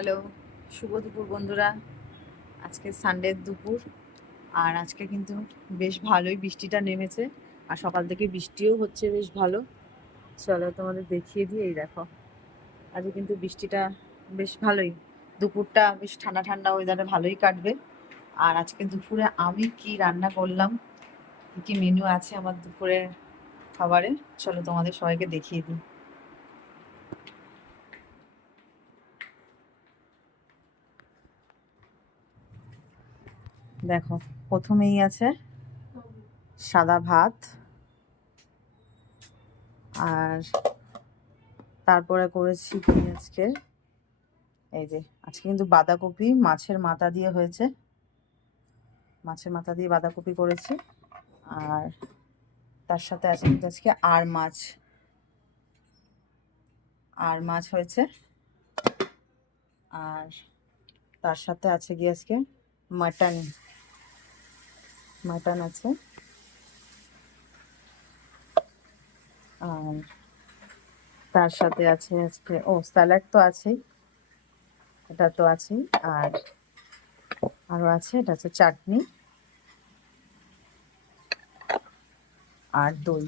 Hello, শুভ দুপুর বন্ধুরা। আজকে সানডের দুপুর। আর আজকে কিন্তু বেশ ভালোই বৃষ্টিটা নেমেছে। আর সকাল থেকে বৃষ্টিও হচ্ছে বেশ ভালো। চলো তোমাদের দেখিয়ে দিই, এই দেখো। আজকে কিন্তু বৃষ্টিটা বেশ ভালোই। দুপুরটা বেশ ঠান্ডা ঠান্ডা ওয়েদারে ভালোই কাটবে। আর আজকে দুপুরে আমি কি রান্না করলাম, কী কী মেনু আছে আমার দুপুরের খাবারে, চলো তোমাদের সবাইকে দেখিয়ে দিই। দেখো, প্রথমেই আছে সাদা ভাত, আর তারপরে করেছি কি আজকে, এই যে আজকে কিন্তু বাঁধাকপি মাছের মাথা দিয়ে হয়েছে, মাছের মাথা দিয়ে বাঁধাকপি করেছি। আর তার সাথে আছে কিন্তু আজকে আর মাছ হয়েছে। আর তার সাথে আছে কি আজকে মাটন মাটন আছে। আর তার সাথে আছে আজকে স্যালাড তো আছেই, এটা তো আছেই। আর আরও আছে, এটা আছে চাটনি আর দই,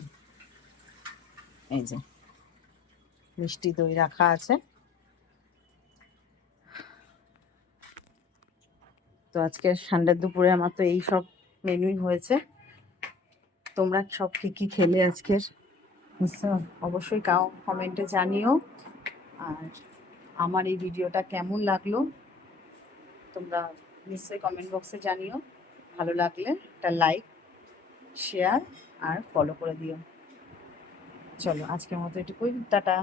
এই যে মিষ্টি দই রাখা আছে। তো আজকে সানডের দুপুরে আমার তো এই সব মেনুই হয়েছে। তোমরা সব কী কী খেলে আজকের নিশ্চয় অবশ্যই কমেন্টে জানিও। আর আমার এই ভিডিওটা কেমন লাগলো তোমরা নিশ্চয়ই কমেন্ট বক্সে জানিও। ভালো লাগলে একটা লাইক, শেয়ার আর ফলো করে দিও। চলো আজকের মতো এটুকুই, টাটা।